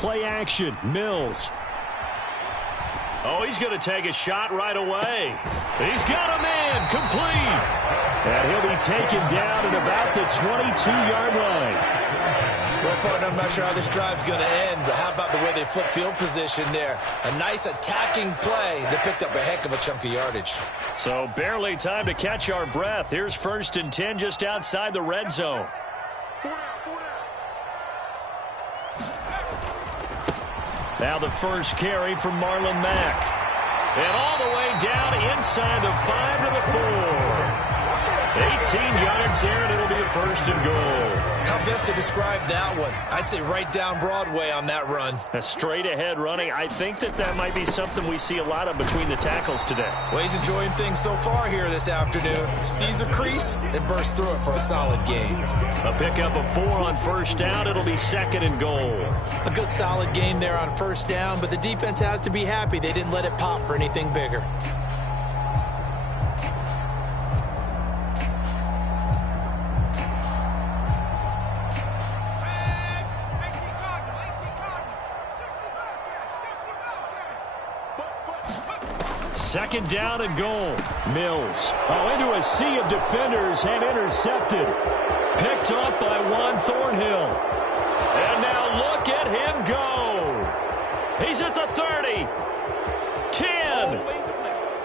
play action. Mills. Oh, he's going to take a shot right away. He's got a man complete. And he'll be taken down at about the 22-yard line. Well, partner, I'm not sure how this drive's going to end, but how about the way they flip field position there? A nice attacking play that picked up a heck of a chunk of yardage. So barely time to catch our breath. Here's 1st and 10 just outside the red zone. Now the first carry from Marlon Mack. And all the way down inside the 5 to the 4. 18 yards there, and it'll be a 1st and goal. How best to describe that one? I'd say right down Broadway on that run. A straight-ahead running. I think that might be something we see a lot of between the tackles today. Well, he's enjoying things so far here this afternoon. Sees a crease and bursts through it for a solid gain. A pickup of 4 on 1st down. It'll be 2nd and goal. A good solid gain there on 1st down, but the defense has to be happy they didn't let it pop for anything bigger. Second down and goal. Mills. Oh, into a sea of defenders and intercepted. Picked up by Juan Thornhill. And now look at him go. He's at the 30. 10.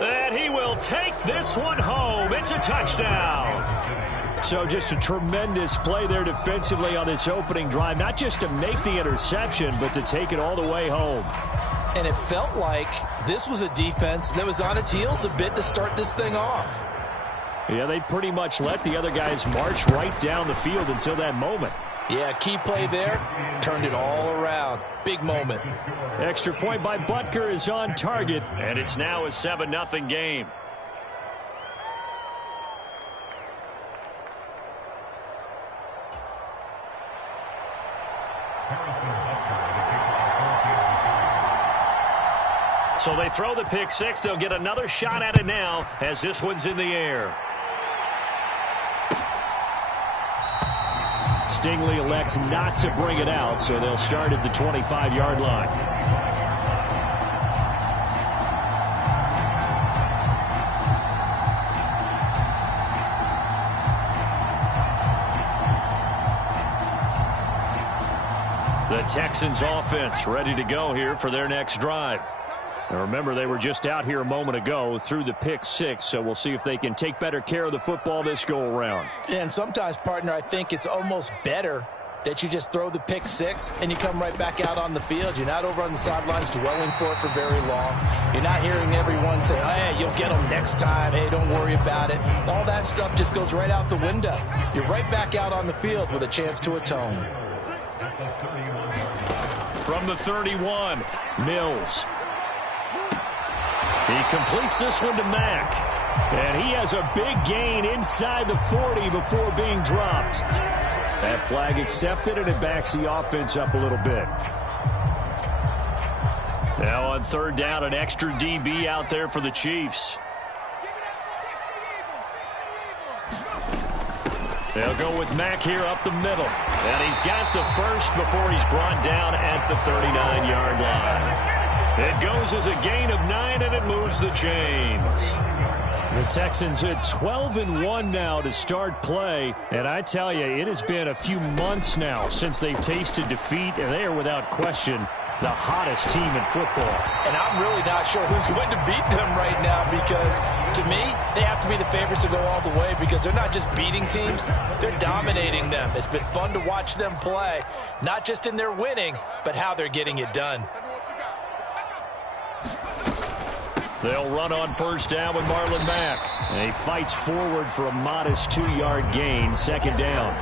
And he will take this one home. It's a touchdown. So just a tremendous play there defensively on this opening drive. Not just to make the interception, but to take it all the way home. And it felt like this was a defense that was on its heels a bit to start this thing off. Yeah, they pretty much let the other guys march right down the field until that moment. Yeah, key play there. Turned it all around. Big moment. Extra point by Butker is on target. And it's now a 7-0 game. So they throw the pick six. They'll get another shot at it now as this one's in the air. Stingley elects not to bring it out, so they'll start at the 25-yard line. The Texans offense ready to go here for their next drive. Now remember, they were just out here a moment ago through the pick six, so we'll see if they can take better care of the football this go-around. And sometimes, partner, I think it's almost better that you just throw the pick six and you come right back out on the field. You're not over on the sidelines dwelling for it for very long. You're not hearing everyone say, oh, hey, you'll get them next time. Hey, don't worry about it. All that stuff just goes right out the window. You're right back out on the field with a chance to atone. From the 31, Mills. He completes this one to Mack. And he has a big gain inside the 40 before being dropped. That flag accepted, and it backs the offense up a little bit. Now on third down, an extra DB out there for the Chiefs. They'll go with Mack here up the middle. And he's got the first before he's brought down at the 39-yard line. It goes as a gain of 9, and it moves the chains. The Texans at 12-1 now to start play. And I tell you, it has been a few months now since they've tasted defeat, and they are without question the hottest team in football. And I'm really not sure who's going to beat them right now, because to me, they have to be the favorites to go all the way, because they're not just beating teams, they're dominating them. It's been fun to watch them play, not just in their winning, but how they're getting it done. They'll run on first down with Marlon Mack. And he fights forward for a modest 2-yard gain, second down.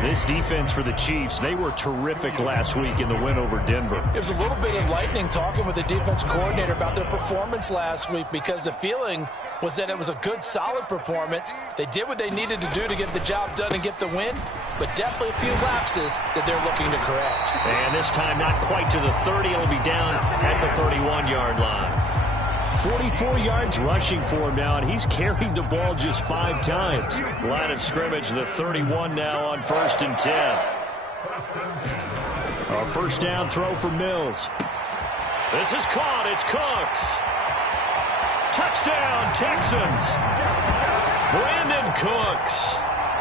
This defense for the Chiefs, they were terrific last week in the win over Denver. It was a little bit enlightening talking with the defense coordinator about their performance last week, because the feeling was that it was a good, solid performance. They did what they needed to do to get the job done and get the win, but definitely a few lapses that they're looking to correct. And this time not quite to the 30. It'll be down at the 31-yard line. 44 yards rushing for him now, and he's carried the ball just 5 times. Line of scrimmage, the 31 now on 1st and 10. A first down throw for Mills. This is caught. It's Cooks. Touchdown, Texans. Brandon Cooks.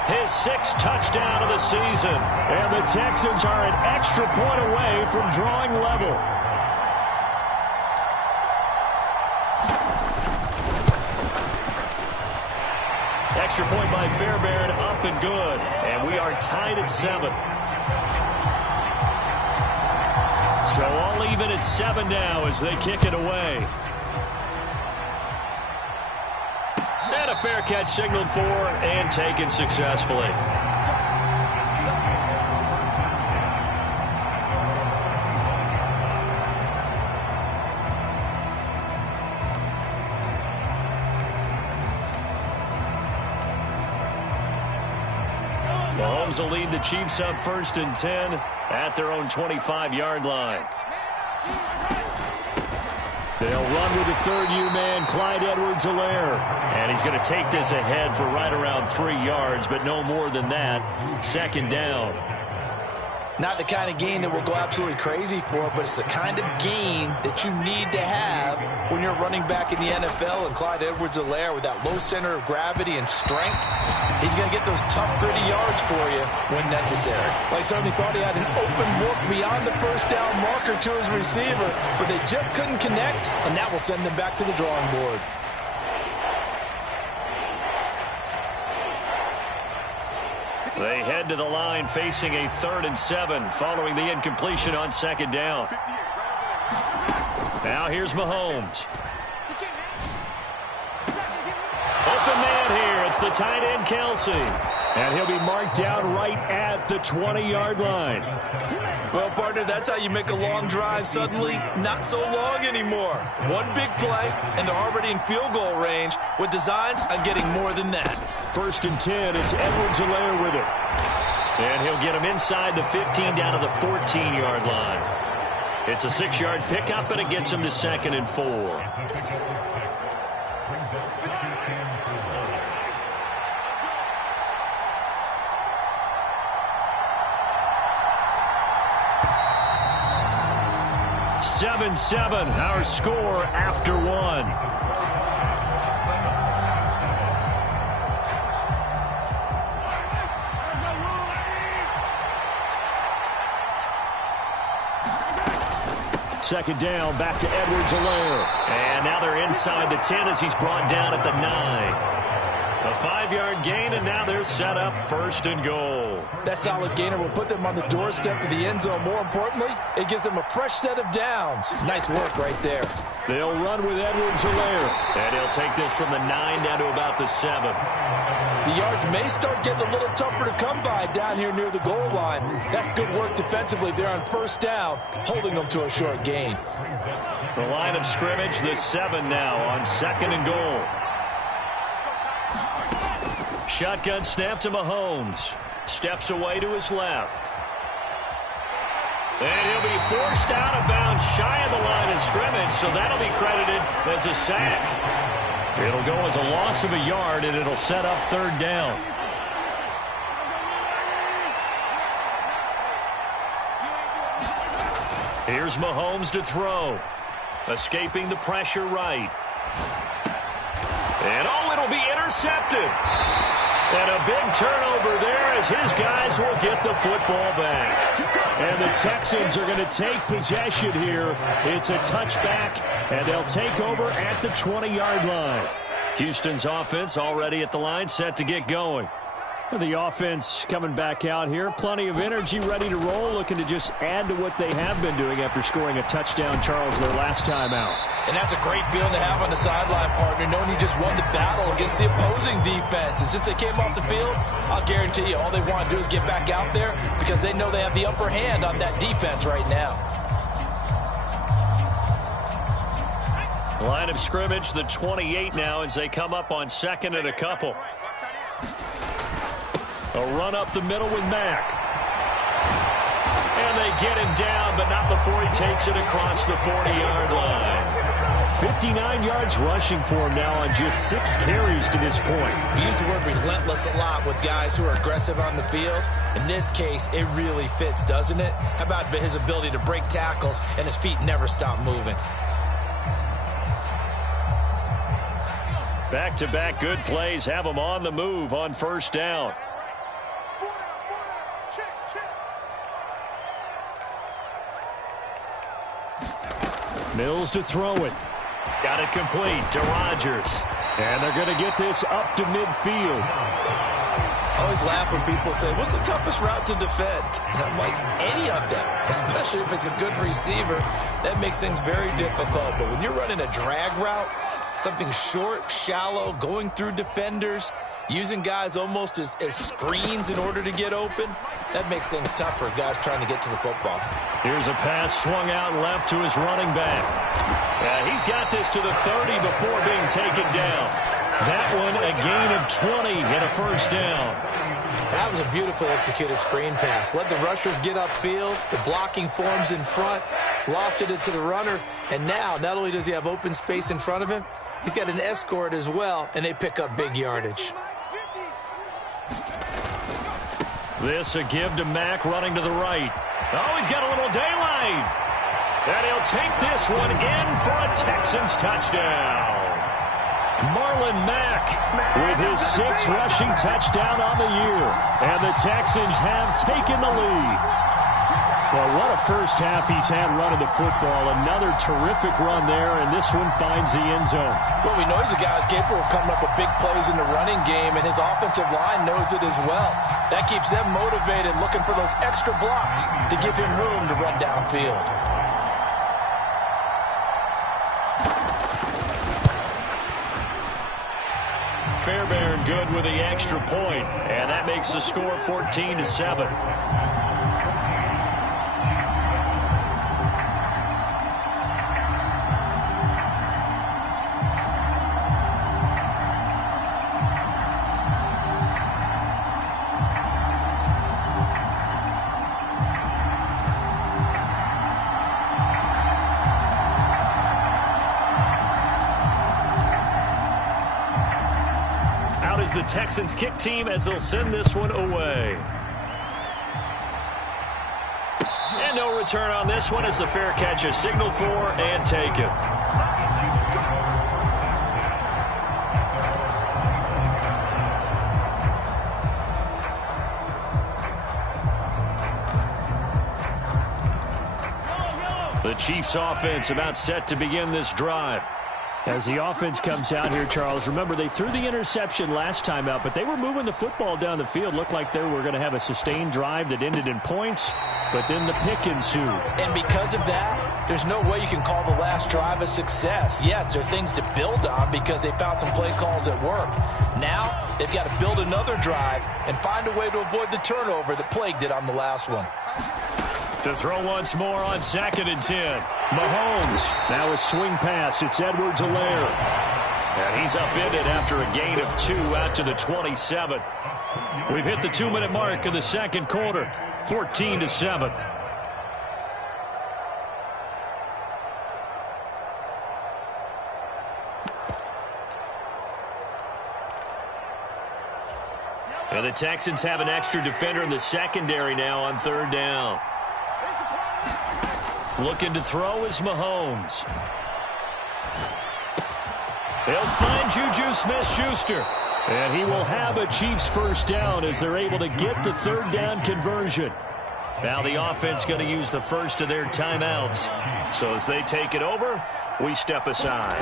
His 6th touchdown of the season. And the Texans are an extra point away from drawing level. Extra point by Fairbairn, up and good. And we are tied at 7. So all even at 7 now as they kick it away. And a fair catch signaled for and taken successfully. Mahomes will lead the Chiefs up 1st and 10 at their own 25-yard line. They'll run with the 3rd man, Clyde Edwards-Helaire. And he's going to take this ahead for right around 3 yards, but no more than that. 2nd down. Not the kind of gain that we'll go absolutely crazy for, but it's the kind of gain that you need to have when you're running back in the NFL. And Clyde Edwards-Helaire, with that low center of gravity and strength, he's going to get those tough, gritty yards for you when necessary. Like, certainly thought he had an open look beyond the first down marker to his receiver, but they just couldn't connect, and that will send them back to the drawing board. They head to the line facing a 3rd and 7 following the incompletion on 2nd down. Now here's Mahomes. Open man here. It's the tight end, Kelsey. And he'll be marked down right at the 20-yard line. Well, partner, that's how you make a long drive suddenly not so long anymore. One big play, and they're already in field goal range with designs on getting more than that. 1st and 10, it's Edwards-Helaire with it. And he'll get him inside the 15 down to the 14-yard line. It's a 6-yard pickup, and it gets him to 2nd and 4. Seven, our score after 1. Second down, back to Edwards-Helaire. And now they're inside the 10 as he's brought down at the 9. A 5-yard gain, and now they're set up 1st and goal. That solid gainer will put them on the doorstep of the end zone. More importantly, it gives them a fresh set of downs. Nice work right there. They'll run with Edwards-Helaire. And he'll take this from the 9 down to about the 7. The yards may start getting a little tougher to come by down here near the goal line. That's good work defensively. They're on 1st down, holding them to a short gain. The line of scrimmage, the 7 now on 2nd and goal. Shotgun snap to Mahomes. Steps away to his left. And he'll be forced out of bounds shy of the line of scrimmage, so that'll be credited as a sack. It'll go as a loss of a yard, and it'll set up 3rd down. Here's Mahomes to throw. Escaping the pressure right. And it'll be intercepted. And a big turnover there as his guys will get the football back. And the Texans are going to take possession here. It's a touchback, and they'll take over at the 20-yard line. Houston's offense already at the line, set to get going. The offense coming back out here. Plenty of energy, ready to roll, looking to just add to what they have been doing after scoring a touchdown, Charles, their last time out. And that's a great feeling to have on the sideline, partner, knowing you just won the battle against the opposing defense. And since they came off the field, I'll guarantee you all they want to do is get back out there because they know they have the upper hand on that defense right now. Line of scrimmage, the 28 now as they come up on 2nd and a couple. A run up the middle with Mack. And they get him down, but not before he takes it across the 40-yard line. 59 yards rushing for him now on just 6 carries to this point. We use the word relentless a lot with guys who are aggressive on the field. In this case, it really fits, doesn't it? How about his ability to break tackles and his feet never stop moving? Back-to-back good plays have him on the move on first down. Mills to throw it. Got it complete to Rodgers. And they're going to get this up to midfield. I always laugh when people say, what's the toughest route to defend? And I'm like, any of them, especially if it's a good receiver. That makes things very difficult. But when you're running a drag route, something short, shallow, going through defenders, using guys almost as screens in order to get open, that makes things tough for guys trying to get to the football. Here's a pass swung out left to his running back. Yeah, he's got this to the 30 before being taken down. That one a gain of 20 and a first down. That was a beautifully executed screen pass. Let the rushers get upfield. The blocking forms in front. Lofted it to the runner. And now, not only does he have open space in front of him, he's got an escort as well, and they pick up big yardage. This a give to Mack running to the right. Oh, he's got a little daylight. And he'll take this one in for a Texans touchdown. Marlon Mack with his 6th rushing touchdown on the year. And the Texans have taken the lead. Well, what a first half he's had running the football. Another terrific run there, and this one finds the end zone. Well, we know he's a guy who's capable of coming up with big plays in the running game, and his offensive line knows it as well. That keeps them motivated, looking for those extra blocks to give him room to run downfield. Fairbairn good with the extra point, and that makes the score 14-7. The Texans kick team as they'll send this one away. And no return on this one as the fair catch is signaled for and taken. The Chiefs offense about set to begin this drive. As the offense comes out here, Charles, remember they threw the interception last time out, but they were moving the football down the field. Looked like they were going to have a sustained drive that ended in points, but then the pick ensued. And because of that, there's no way you can call the last drive a success. Yes, there are things to build on because they found some play calls that work. Now, they've got to build another drive and find a way to avoid the turnover that plagued it on the last one. To throw once more on 2nd and 10. Mahomes. Now a swing pass. It's Edwards-Helaire. And he's upended after a gain of 2 out to the 27. We've hit the 2-minute mark of the second quarter. 14-7. And the Texans have an extra defender in the secondary now on 3rd down. Looking to throw is Mahomes. They'll find Juju Smith-Schuster. And he will have a Chiefs first down as they're able to get the 3rd down conversion. Now the offense going to use the first of their timeouts. So as they take it over, we step aside.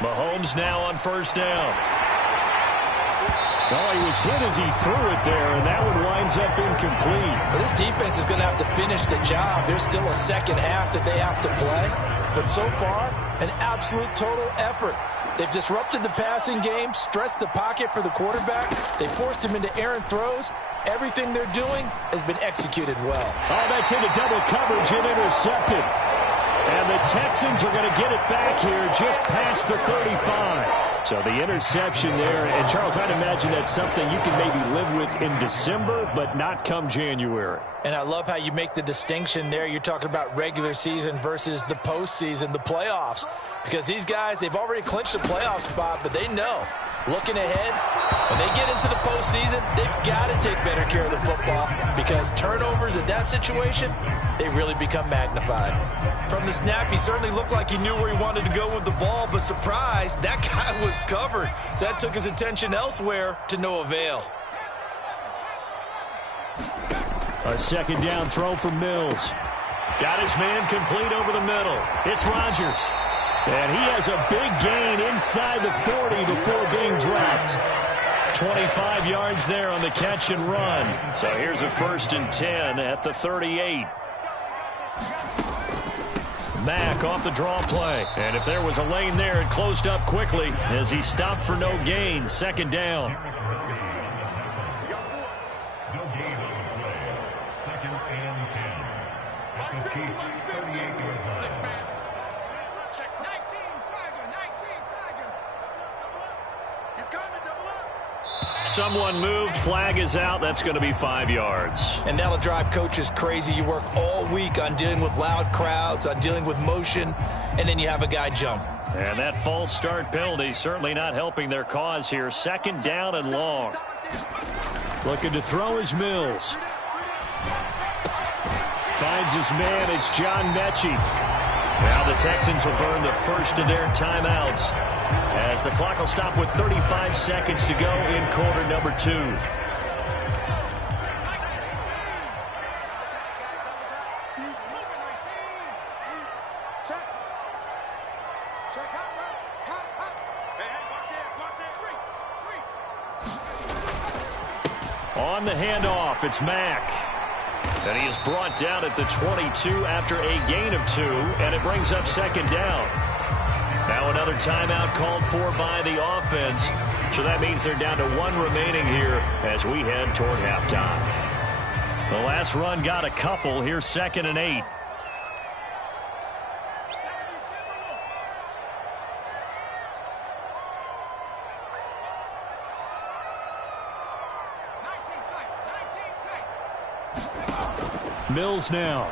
Mahomes now on 1st down. Oh, he was hit as he threw it there, and that one winds up incomplete. Well, this defense is going to have to finish the job. There's still a second half that they have to play. But so far, an absolute total effort. They've disrupted the passing game, stressed the pocket for the quarterback. They forced him into errant throws. Everything they're doing has been executed well. Oh, that's into double coverage and intercepted. And the Texans are going to get it back here just past the 35. So the interception there, and Charles, I'd imagine that's something you can maybe live with in December, but not come January. And I love how you make the distinction there. You're talking about regular season versus the postseason, the playoffs. Because these guys, they've already clinched a playoff spot, but they know, looking ahead, when they get into the postseason, they've got to take better care of the football because turnovers in that situation, they really become magnified. From the snap, he certainly looked like he knew where he wanted to go with the ball, but surprise, that guy was covered. So that took his attention elsewhere to no avail. A second down throw from Mills. Got his man complete over the middle. It's Rodgers. And he has a big gain inside the 40 before being dropped. 25 yards there on the catch and run. So here's a 1st and 10 at the 38. Mack off the draw play. And if there was a lane there, it closed up quickly as he stopped for no gain. 2nd down. Someone moved. Flag is out. That's going to be 5 yards. And that'll drive coaches crazy. You work all week on dealing with loud crowds, on dealing with motion, and then you have a guy jump. And that false start penalty certainly not helping their cause here. 2nd down and long. Looking to throw is Mills. Finds his man. It's John Mechie. Now the Texans will burn the first of their timeouts as the clock will stop with 35 seconds to go in quarter number 2. On the handoff, it's Mack. And he is brought down at the 22 after a gain of 2, and it brings up 2nd down. Now another timeout called for by the offense. So that means they're down to 1 remaining here as we head toward halftime. The last run got a couple. Here's 2nd and 8. Mills now.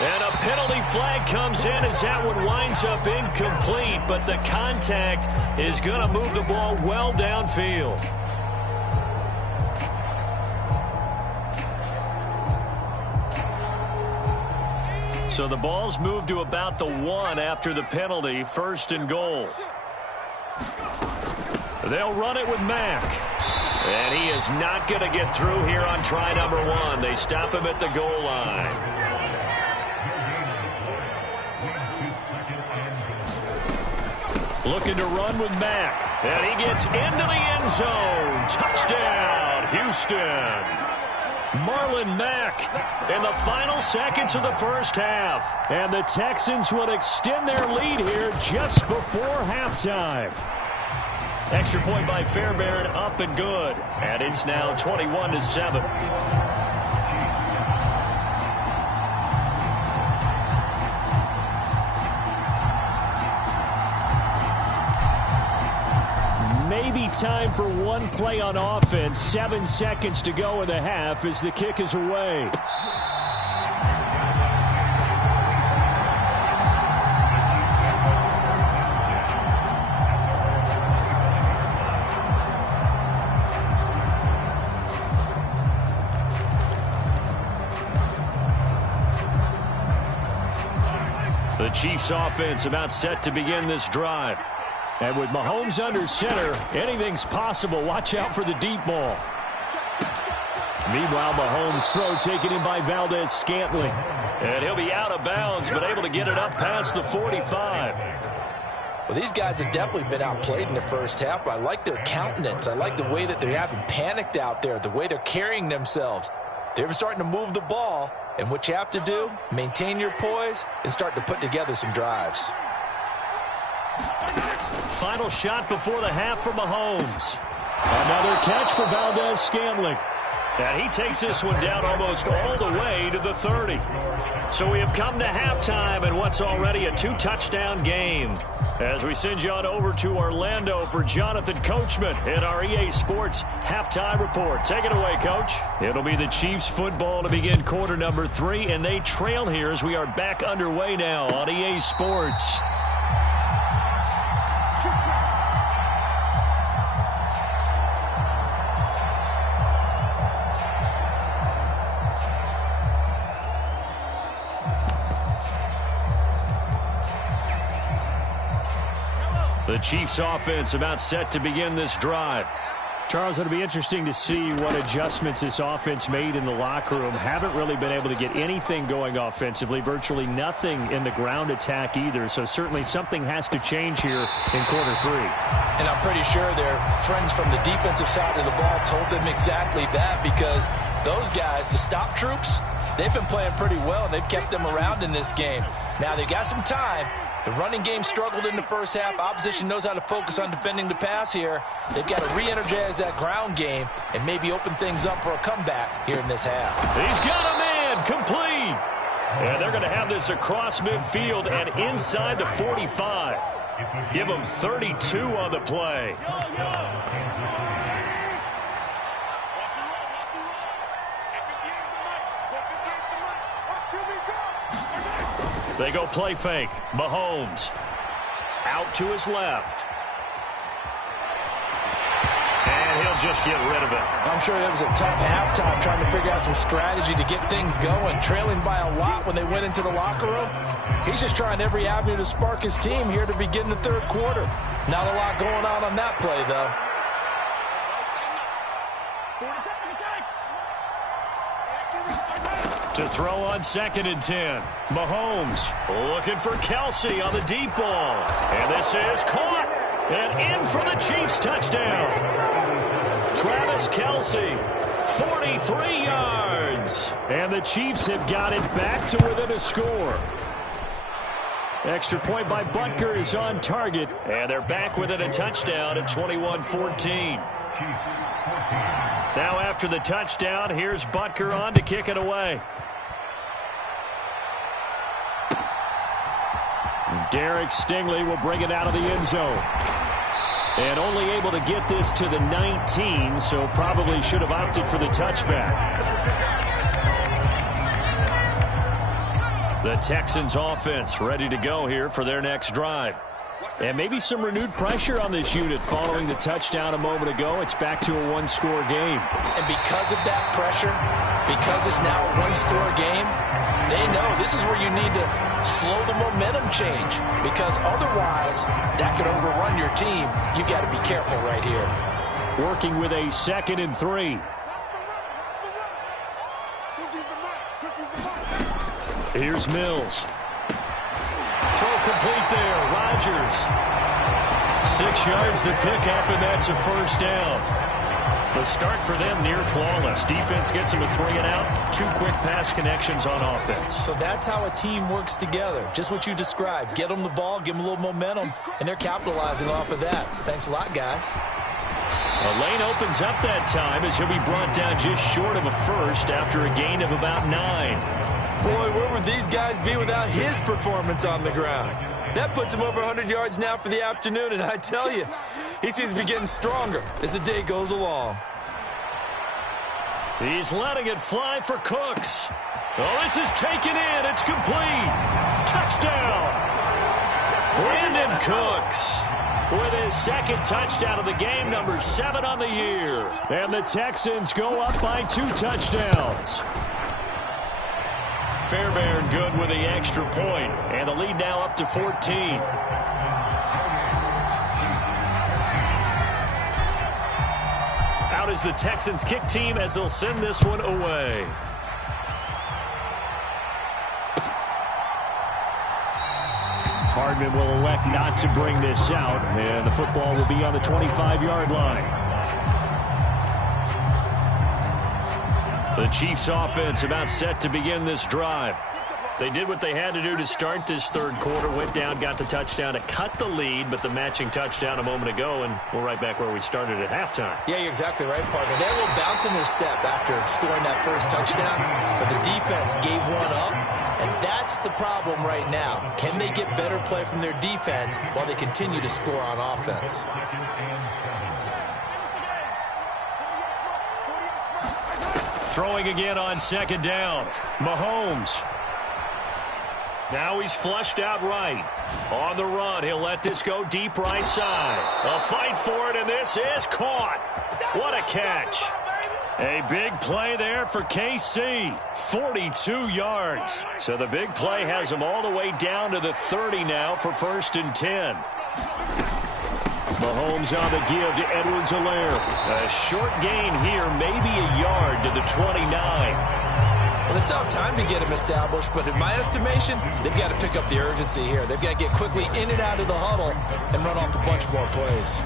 And a penalty flag comes in as that one winds up incomplete, but the contact is going to move the ball well downfield. So the ball's moved to about the 1 after the penalty, 1st and goal. They'll run it with Mack. And he is not going to get through here on try number 1. They stop him at the goal line. Looking to run with Mack. And he gets into the end zone. Touchdown, Houston. Marlon Mack in the final seconds of the first half. And the Texans would extend their lead here just before halftime. Extra point by Fairbairn, up and good. And it's now 21-7. Maybe time for one play on offense. 7 seconds to go in the half as the kick is away. The Chiefs offense about set to begin this drive. And with Mahomes under center, anything's possible. Watch out for the deep ball. Meanwhile, Mahomes' throw taken in by Valdes-Scantling. And he'll be out of bounds, but able to get it up past the 45. Well, these guys have definitely been outplayed in the first half. I like their countenance. I like the way that they haven't panicked out there, the way they're carrying themselves. They're starting to move the ball. And what you have to do, maintain your poise and start to put together some drives. Final shot before the half for Mahomes. Another catch for Valdes-Scantling. And he takes this one down almost all the way to the 30. So we have come to halftime in what's already a 2-touchdown game. As we send you on over to Orlando for Jonathan Coachman in our EA Sports Halftime Report. Take it away, Coach. It'll be the Chiefs football to begin quarter number 3, and they trail here as we are back underway now on EA Sports. The Chiefs offense about set to begin this drive. Charles, it'll be interesting to see what adjustments this offense made in the locker room. Haven't really been able to get anything going offensively, virtually nothing in the ground attack either. So certainly something has to change here in quarter 3. And I'm pretty sure their friends from the defensive side of the ball told them exactly that, because those guys, the stop troops, they've been playing pretty well, and they've kept them around in this game. Now they've got some time. The running game struggled in the first half. Opposition knows how to focus on defending the pass here. They've got to re-energize that ground game and maybe open things up for a comeback here in this half. He's got a man complete. And they're going to have this across midfield and inside the 45. Give them 32 on the play. They go play fake. Mahomes out to his left. And he'll just get rid of it. I'm sure that was a tough halftime trying to figure out some strategy to get things going. Trailing by a lot when they went into the locker room. He's just trying every avenue to spark his team here to begin the third quarter. Not a lot going on that play, though. To throw on 2nd and 10. Mahomes looking for Kelce on the deep ball. And this is caught. And in for the Chiefs touchdown. Travis Kelce, 43 yards. And the Chiefs have got it back to within a score. Extra point by Butker is on target. And they're back within a touchdown at 21-14. Now after the touchdown, here's Butker on to kick it away. Derek Stingley will bring it out of the end zone. And only able to get this to the 19, so probably should have opted for the touchback. The Texans offense ready to go here for their next drive. And maybe some renewed pressure on this unit following the touchdown a moment ago. It's back to a one-score game. And because of that pressure, because it's now a one-score game, they know this is where you need to slow the momentum change, because otherwise that could overrun your team. You got to be careful right here. Working with a 2nd and 3. Here's Mills. Throw complete there. Rodgers. 6 yards the pickup, and that's a first down. The start for them near flawless. Defense gets them a 3 and out. 2 quick pass connections on offense. So that's how a team works together. Just what you described. Get them the ball, give them a little momentum, and they're capitalizing off of that. Thanks a lot, guys. A lane opens up that time as he'll be brought down just short of a first after a gain of about 9. Boy, where would these guys be without his performance on the ground? That puts him over 100 yards now for the afternoon, and I tell you, he seems to be getting stronger as the day goes along. He's letting it fly for Cooks. Oh, this is taken in. It's complete. Touchdown. Brandon Cooks with his 2nd touchdown of the game, number 7 on the year. And the Texans go up by 2 touchdowns. Fairbairn good with the extra point, and the lead now up to 14. Out is the Texans kick team as they'll send this one away. Hardman will elect not to bring this out, and the football will be on the 25-yard line. The Chiefs offense about set to begin this drive. They did what they had to do to start this third quarter. Went down, got the touchdown to cut the lead, but the matching touchdown a moment ago, and we're right back where we started at halftime. Yeah, you're exactly right, partner. They had a little bounce in their step after scoring that first touchdown, but the defense gave one up, and that's the problem right now. Can they get better play from their defense while they continue to score on offense? Throwing again on second down. Mahomes. Now he's flushed out right. On the run, he'll let this go deep right side. A fight for it, and this is caught. What a catch. A big play there for KC. 42 yards. So the big play has him all the way down to the 30 now for 1st and 10. Mahomes on the give to Edwards-Helaire. A short gain here, maybe a yard to the 29. Well, they still have time to get him established, but in my estimation, they've got to pick up the urgency here. They've got to get quickly in and out of the huddle and run off a bunch more plays.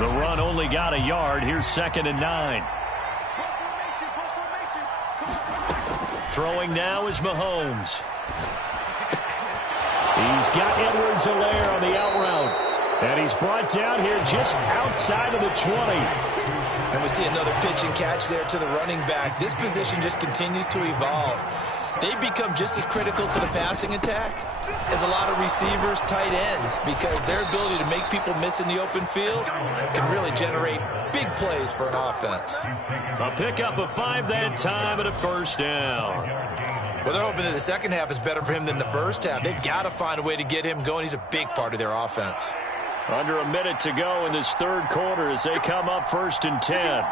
The run only got a yard. Here's 2nd and 9. Throwing now is Mahomes. He's got Edwards-Helaire on the out route. And he's brought down here just outside of the 20. And we see another pitch and catch there to the running back. This position just continues to evolve. They've become just as critical to the passing attack as a lot of receivers, tight ends, because their ability to make people miss in the open field can really generate big plays for an offense. A pickup of 5 that time and a 1st down. Well, they're hoping that the second half is better for him than the first half. They've got to find a way to get him going. He's a big part of their offense. Under a minute to go in this third quarter as they come up 1st and 10.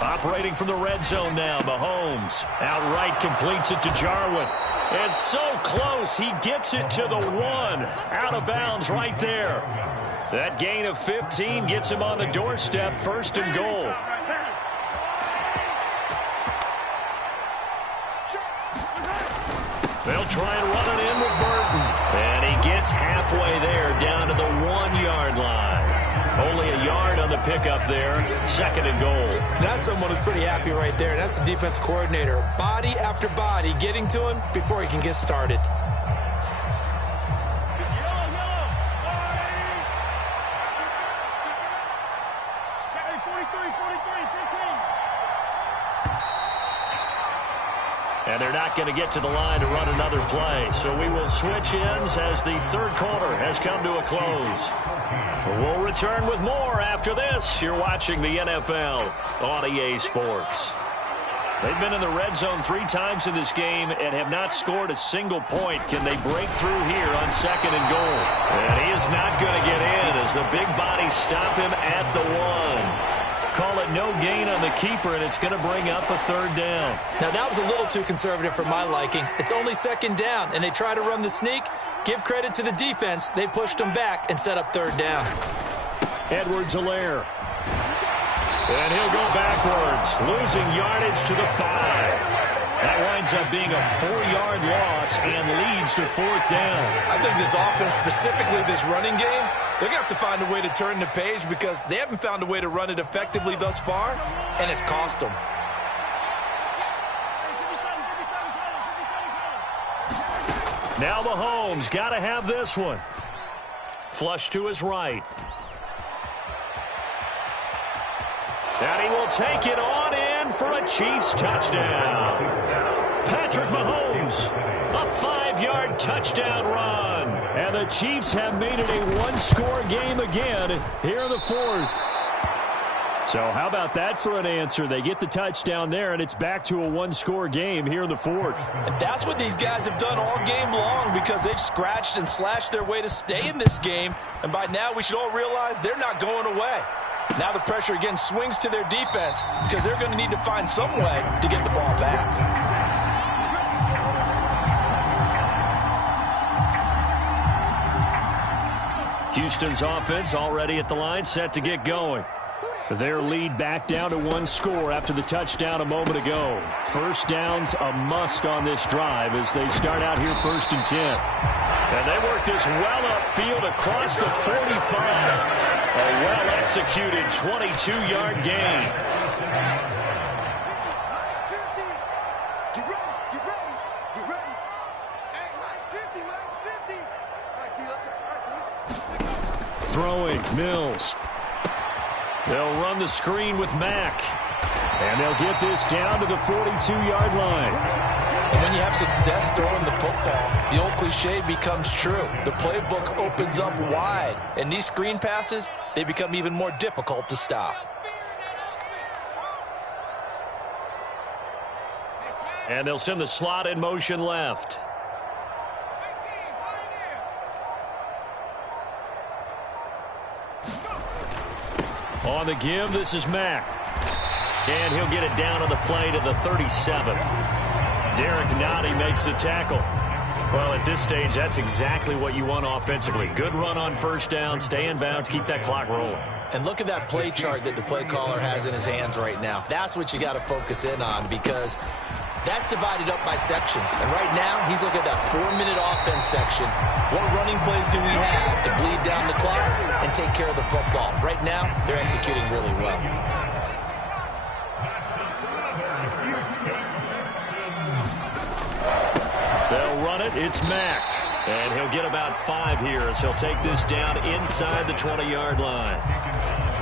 Operating from the red zone now, Mahomes. Outright completes it to Jarwin. It's so close, he gets it to the 1. Out of bounds right there. That gain of 15 gets him on the doorstep, 1st and goal. They'll try and run it in with Burton. And he gets halfway there, down to the 1-yard line. Only a yard on the pickup there. 2nd and goal. That's someone who's pretty happy right there. That's the defense coordinator. Body after body getting to him before he can get started. And they're not going to get to the line to run another play. So we will switch ends as the third quarter has come to a close. We'll return with more after this. You're watching the NFL on EA Sports. They've been in the red zone 3 times in this game and have not scored a single point. Can they break through here on 2nd and goal? And he is not going to get in as the big bodies stop him at the 1. Call it no gain on the keeper, and it's going to bring up a 3rd down. Now, that was a little too conservative for my liking. It's only 2nd down, and they try to run the sneak. Give credit to the defense. They pushed them back and set up 3rd down. Edwards-Helaire. And he'll go backwards, losing yardage to the 5. That winds up being a 4-yard loss and leads to 4th down. I think this offense, specifically this running game, they're going to have to find a way to turn the page because they haven't found a way to run it effectively thus far, and it's cost them. Now Mahomes got to have this one. Flush to his right. And he will take it on in for a Chiefs touchdown. Patrick Mahomes, a 5-yard touchdown run. And the Chiefs have made it a 1-score game again here in the 4th. So how about that for an answer? They get the touchdown there, and it's back to a 1-score game here in the 4th. And that's what these guys have done all game long because they've scratched and slashed their way to stay in this game. And by now we should all realize they're not going away. Now the pressure again swings to their defense because they're going to need to find some way to get the ball back. Houston's offense already at the line, set to get going. Their lead back down to 1 score after the touchdown a moment ago. 1st down's a must on this drive as they start out here 1st and 10. And they work this well upfield across the 45. A well-executed 22-yard gain. Throwing, Mills. They'll run the screen with Mack. And they'll get this down to the 42-yard line. And when you have success throwing the football, the old cliche becomes true. The playbook opens up wide. And these screen passes, they become even more difficult to stop. And they'll send the slot in motion left. On the give, this is Mack. And he'll get it down on the play to the 37. Derek Nottie makes the tackle. Well, at this stage, that's exactly what you want offensively. Good run on first down, stay in bounds, keep that clock rolling. And look at that play chart that the play caller has in his hands right now. That's what you got to focus in on, because that's divided up by sections. And right now, he's looking at that 4-minute offense section. What running plays do we have to bleed down the clock and take care of the football? Right now, they're executing really well. They'll run it. It's Mack. And he'll get about 5 here as he'll take this down inside the 20-yard line.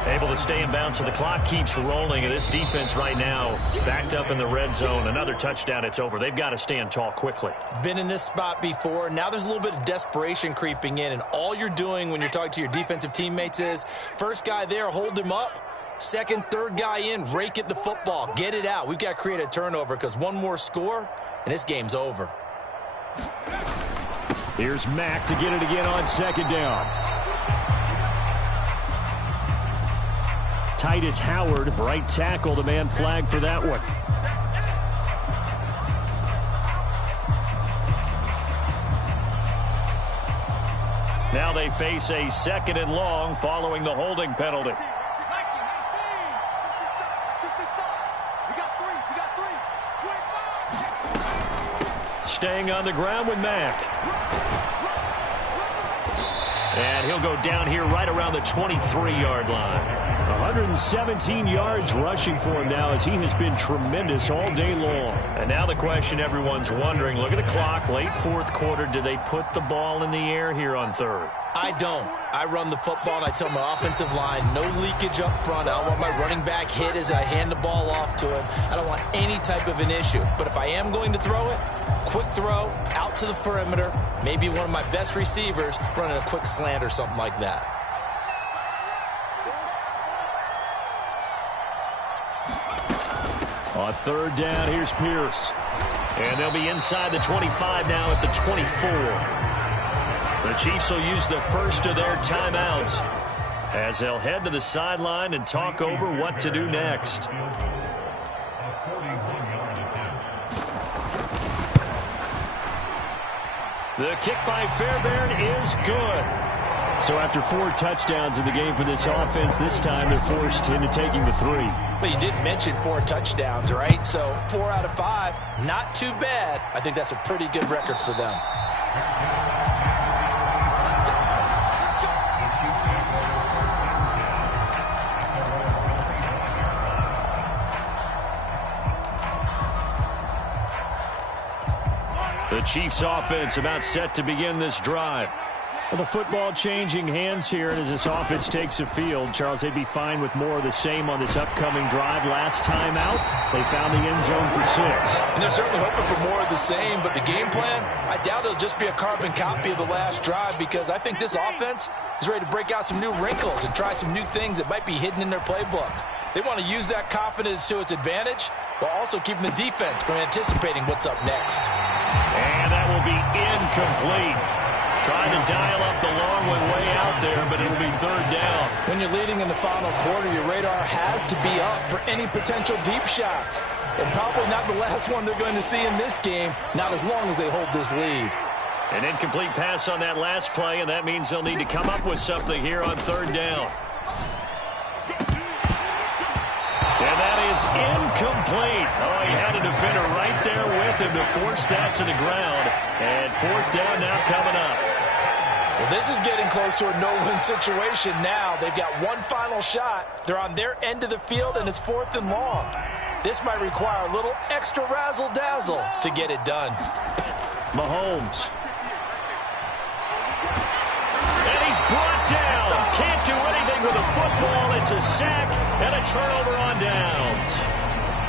Able to stay in bounds, so the clock keeps rolling. And this defense right now backed up in the red zone. Another touchdown, it's over. They've got to stand tall quickly. Been in this spot before. Now there's a little bit of desperation creeping in. And all you're doing when you're talking to your defensive teammates is, first guy there, hold him up. Second, third guy in, rake at the football. Get it out. We've got to create a turnover, because one more score, and this game's over. Here's Mack to get it again on second down. Titus Howard, right tackle, the man flagged for that one. Now they face a 2nd and long following the holding penalty. Staying on the ground with Mack. And he'll go down here right around the 23-yard line. 117 yards rushing for him now, as he has been tremendous all day long. And now the question everyone's wondering, look at the clock, late 4th quarter, do they put the ball in the air here on 3rd? I don't. I run the football, and I tell my offensive line, no leakage up front. I don't want my running back hit as I hand the ball off to him. I don't want any type of an issue. But if I am going to throw it, quick throw, out to the perimeter, maybe one of my best receivers running a quick slant or something like that. On 3rd down, here's Pierce. And they'll be inside the 25 now at the 24. The Chiefs will use the first of their timeouts as they'll head to the sideline and talk over what to do next. The kick by Fairbairn is good. So after 4 touchdowns in the game for this offense, this time they're forced into taking the 3. But you did mention 4 touchdowns, right? So 4 out of 5, not too bad. I think that's a pretty good record for them. The Chiefs offense about set to begin this drive. Well, the football changing hands here as this offense takes the field. Charles, they'd be fine with more of the same on this upcoming drive. Last time out, they found the end zone for 6. And they're certainly hoping for more of the same, but the game plan, I doubt it'll just be a carbon copy of the last drive, because I think this offense is ready to break out some new wrinkles and try some new things that might be hidden in their playbook. They want to use that confidence to its advantage, while also keeping the defense from anticipating what's up next. And that will be incomplete. Trying to dial up the long one way out there, but it'll be 3rd down. When you're leading in the final quarter, your radar has to be up for any potential deep shots. And probably not the last one they're going to see in this game, not as long as they hold this lead. An incomplete pass on that last play, and that means they'll need to come up with something here on 3rd down. And that is incomplete. Oh, he had a defender right there with him to force that to the ground. And 4th down now coming up. Well, this is getting close to a no-win situation now. They've got one final shot. They're on their end of the field, and it's 4th and long. This might require a little extra razzle-dazzle to get it done. Mahomes. And he's brought down. Can't do anything with a football. It's a sack and a turnover on downs.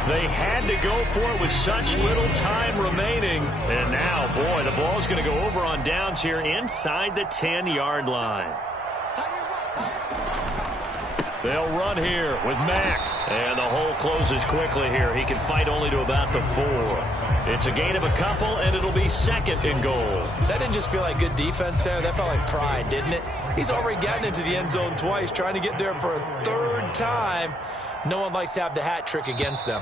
They had to go for it with such little time remaining. And now, boy, the ball's going to go over on downs here inside the 10-yard line. They'll run here with Mack. And the hole closes quickly here. He can fight only to about the 4. It's a gain of a couple, and it'll be 2nd and goal. That didn't just feel like good defense there. That felt like pride, didn't it? He's already gotten into the end zone twice, trying to get there for a 3rd time. No one likes to have the hat trick against them.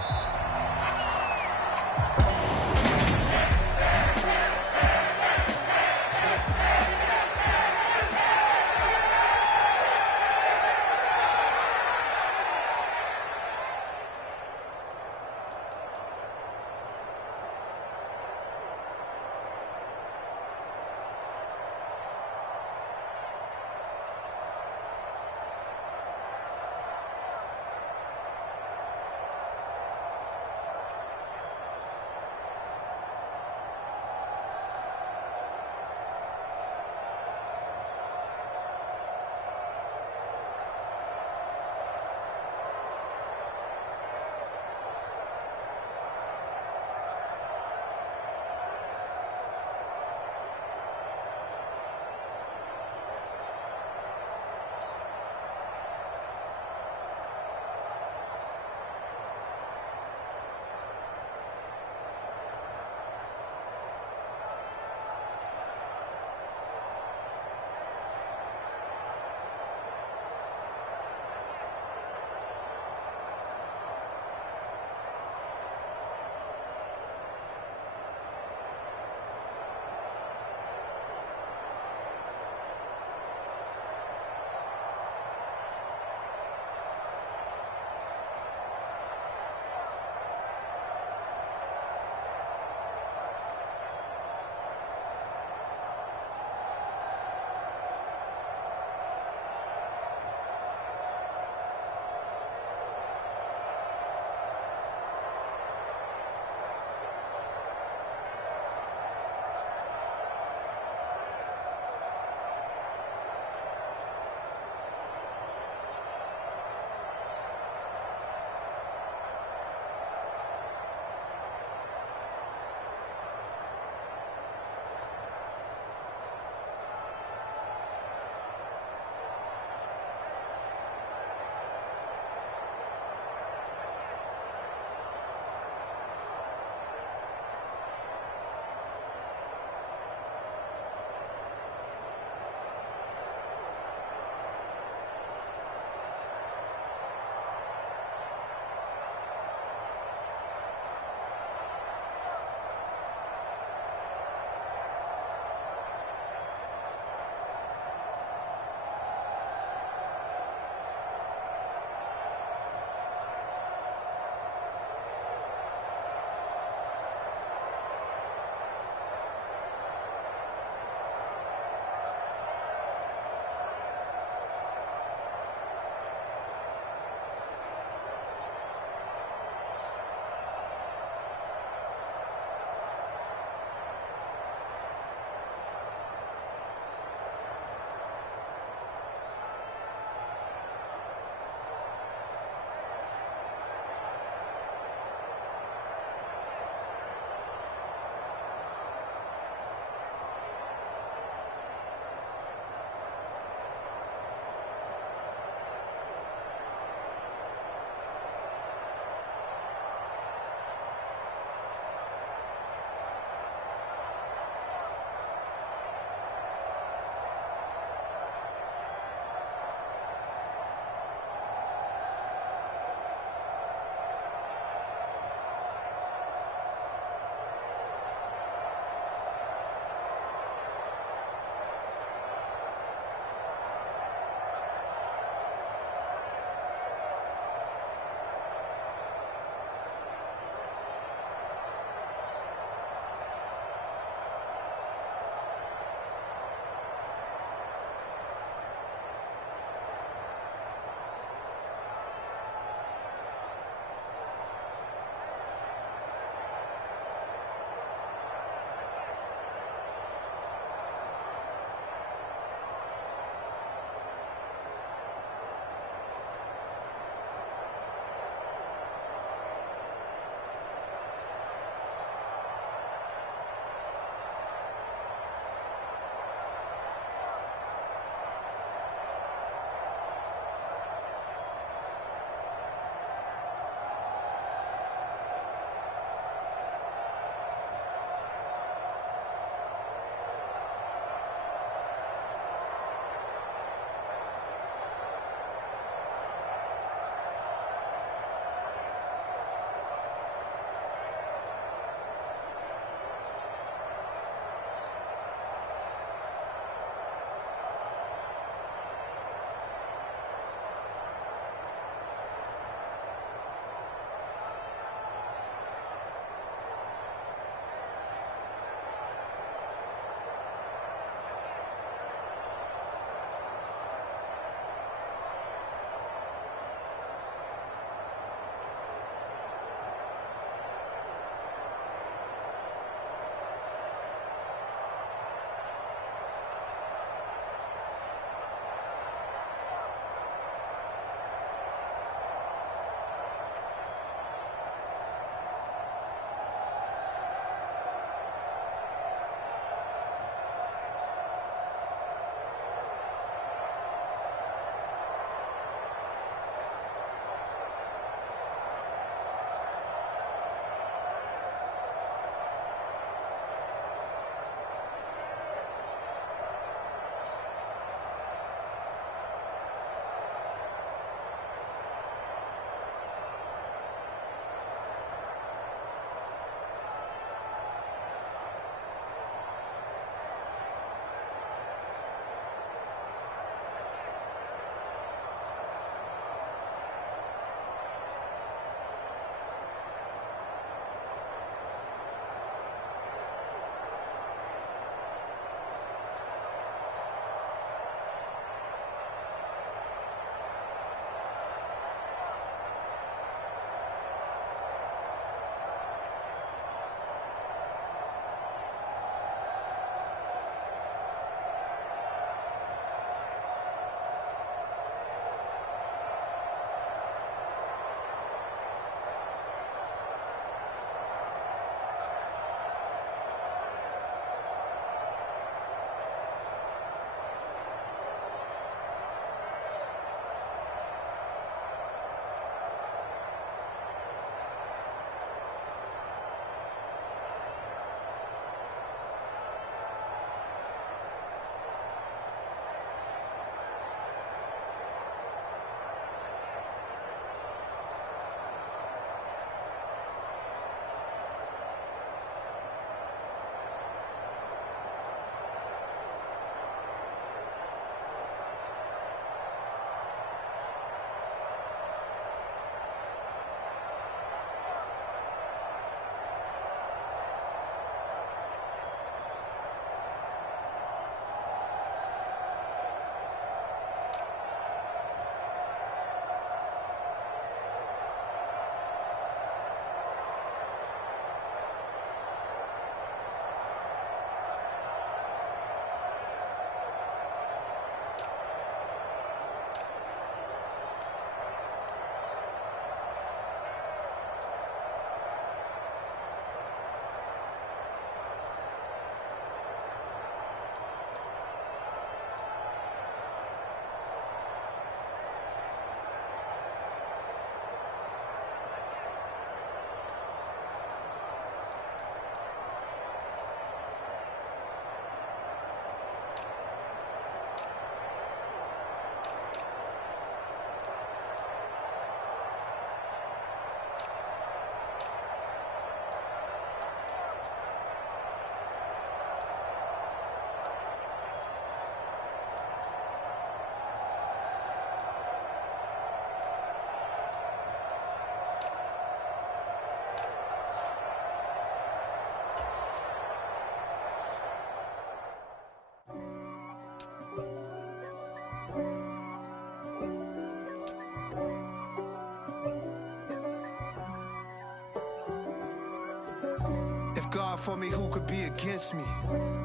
God for me, who could be against me?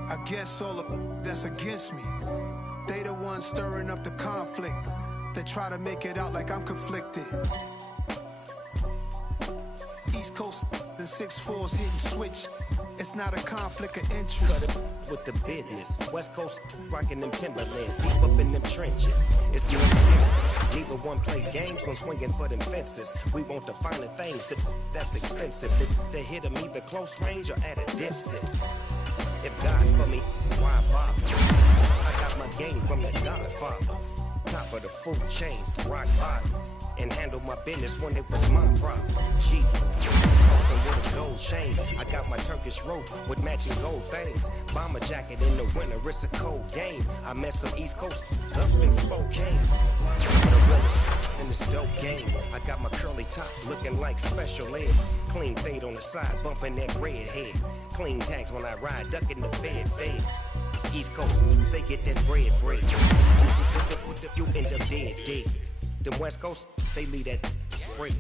I guess all of that's against me. They the ones stirring up the conflict. They try to make it out like I'm conflicted. East Coast and 6'4's hitting switch. It's not a conflict of interest. Cut it with the business. West Coast rocking them Timberlands, deep up in them trenches. It's no difference. Neither one play games when swinging for them fences. We want the finer things that's expensive. They hit them either close range or at a distance. If God's for me, why bother? I got my game from the Godfather. Top of the food chain, rock bottom. And handle my business when it was my problem. G, tossing with a gold chain. I got my Turkish rope with matching gold things. Bomber jacket in the winter, it's a cold game. I met some East Coast up in Spokane. For the realest in this dope game. I got my curly top looking like special ed. Clean fade on the side, bumping that red head. Clean tags when I ride, ducking the feds. East Coast, they get that bread. You end up dead. Them West Coast, they leave that spread.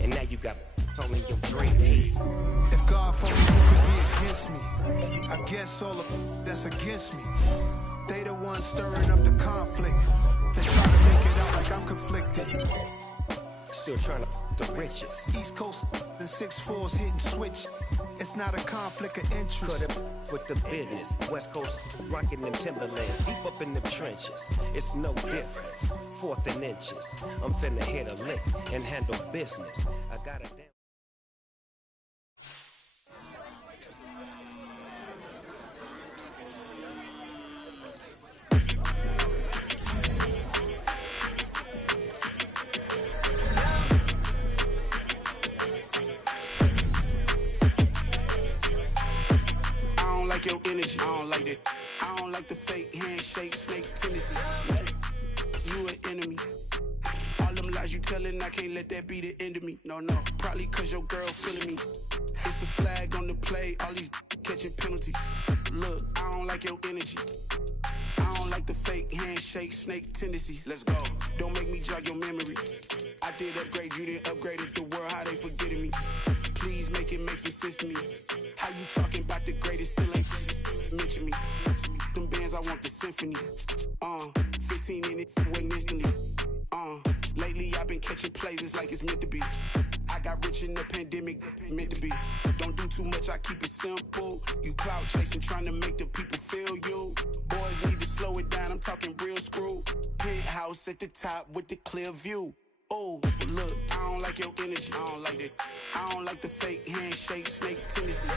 And now you got only your dream. If God for me, who could be against me? I guess all of that's against me. They the ones stirring up the conflict. They try to make it out like I'm conflicted. Still trying to the riches. East Coast and 6'4's hitting switch. It's not a conflict of interest. Cut it with the business. West Coast rocking them Timberlands, deep up in them trenches. It's no difference. 4th and inches. I'm finna hit a lick and handle business. I got it down. Your energy, I don't like that. I don't like the fake handshake, snake tendency. You an enemy. All them lies you telling, I can't let that be the end of me. No, probably cause your girl feeling me. It's a flag on the play, all these catching penalties. Look, I don't like your energy. I don't like the fake handshake, snake tendency. Let's go. Don't make me jog your memory. I did upgrade, you didn't upgrade it. The world, how they forgetting me. Please make it make some sense to me. How you talking about the greatest, still ain't mention me. Them bands, I want the symphony. 15 in it, went instantly. Lately I've been catching plays, it's like it's meant to be. I got rich in the pandemic, meant to be. Don't do too much, I keep it simple. You clout chasing, trying to make the people feel you. Boys need to slow it down, I'm talking real screw. Penthouse at the top with the clear view. Oh, look, I don't like your energy, I don't like that. I don't like the fake handshake, snake tendency.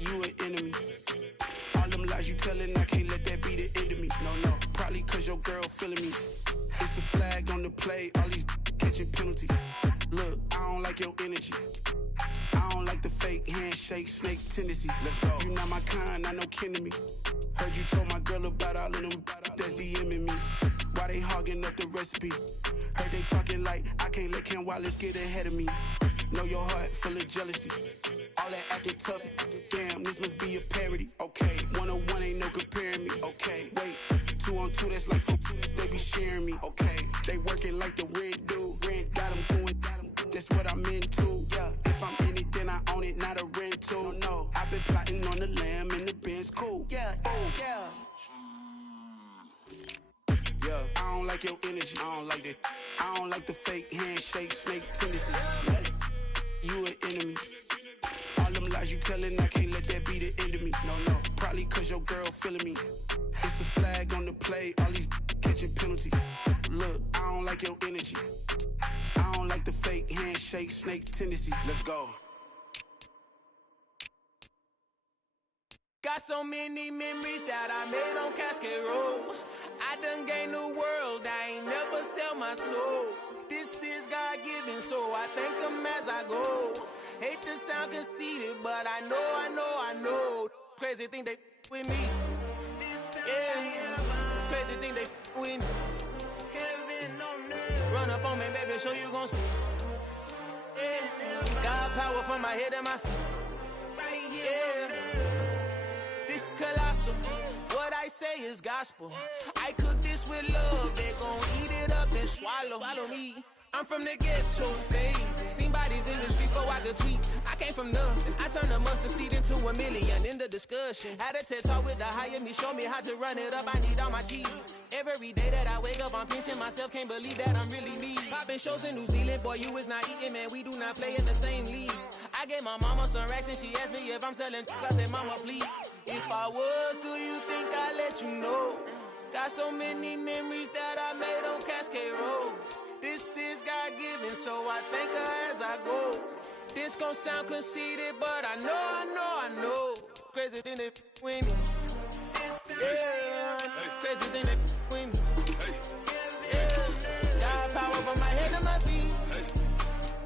You an enemy. All them lies you telling, I can't let that be the end of me. No, probably cause your girl feeling me. It's a flag on the play, all these catching penalties. Look, I don't like your energy. I don't like the fake handshake, snake tendency. Let's go. You not my kind, not no kin to me. Heard you told my girl about all of them that's DMing me. Why they hogging up the recipe? Heard they talking like I can't let Ken Wallace get ahead of me. Know your heart full of jealousy. All that acting tough, damn, this must be a parody. Okay, 1-on-1 ain't no comparing me. Okay, wait, 2-on-2, that's like 4, they be sharing me. Okay, they working like the red dude. Red got them doing, that's what I'm into. Yeah, if I'm in it, then I own it, not a rental. No, I've been plotting on the lamb and the Benz cool. Yeah, oh, yeah. Yeah, I don't like your energy, I don't like that. I don't like the fake handshake, snake tendency. You an enemy. All them lies you telling, I can't let that be the end of me. No, probably cause your girl feeling me. It's a flag on the play, all these catching penalties. Look, I don't like your energy. I don't like the fake handshake, snake tendency. Let's go. Got so many memories that I made on Cascade Road. I done gained the world, I ain't never sell my soul. This is God-given, so I thank him as I go. Hate to sound conceited, but I know. Crazy thing they with me. Yeah, crazy thing they with me. Run up on me, baby, so you gon' see. Yeah, got power from my head and my feet. Yeah, this colossal. What I say is gospel. I cook this with love, they gon' eat it up and swallow me. I'm from the ghetto, baby. Seen bodies in the street before I could tweet. I came from nothing. I turned a mustard seed into a million. In the discussion, had a TED talk with the higher me. Show me how to run it up. I need all my cheese. Every day that I wake up, I'm pinching myself. Can't believe that I'm really me. Popping shows in New Zealand. Boy, you is not eating, man. We do not play in the same league. I gave my mama some racks and she asked me if I'm selling. I said, mama, please. If I was, do you think I'd let you know? Got so many memories that I made on Cascade Road. This is God-given, so I thank her as I go. This gon' sound conceited, but I know. Crazy thing they with me. Yeah, crazy thing they with me. Yeah, got power from my head to my feet.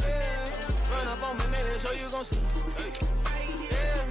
Yeah, run up on me, maybe so you gon' see. Yeah.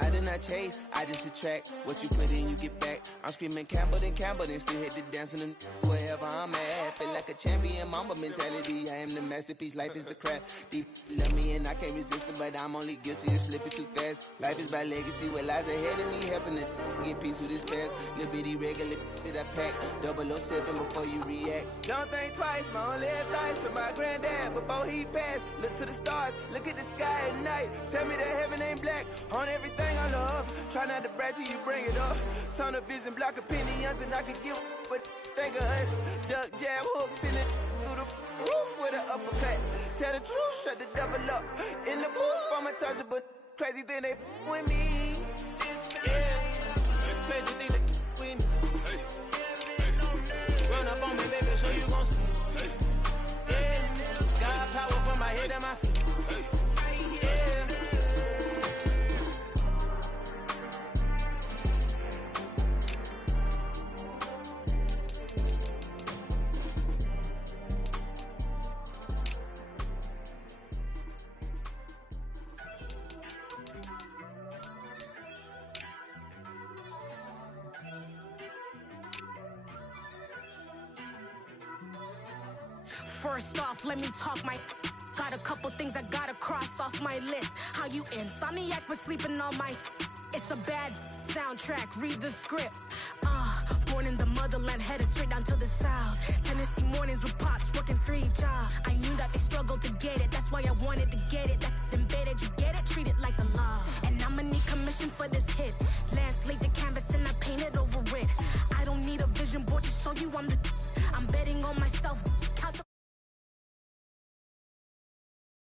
I did not chase, I just attract. What you put in, you get back. I'm screaming Campbell, then still hit the dancing and wherever I'm at. Feel like a champion, mamba mentality. I am the masterpiece, life is the crap. Deep love me and I can't resist it, but I'm only guilty of slipping too fast. Life is by legacy, what lies ahead of me, helping to get peace with this past. Little bitty regular that I pack, 007 before you react. Don't think twice, my only advice for my granddad before he passed. Look to the stars, look at the sky at night. Tell me that heaven ain't black on everything I love. Try not to brag till you bring it up. Tunnel vision, block opinions, and I could give but think of us. Duck jab hooks in it through the roof with an uppercut. Tell the truth, shut the devil up. In the booth, I'm untouchable. Crazy thing they with me. Yeah, crazy thing they with me. Run up on me, baby, so you gon' see. Yeah, got power from my head and my feet. Yeah. First off, let me talk my. Got a couple things I gotta cross off my list. How you insomniac for sleeping on my. It's a bad soundtrack, read the script. Born in the motherland, headed straight down to the south. Tennessee mornings with pops, working 3 jobs. I knew that they struggled to get it, that's why I wanted to get it. That embedded, you get it, treat it like a law. And I'ma need commission for this hit. Lance laid the canvas and I painted over it. I don't need a vision board to show you I'm betting on myself.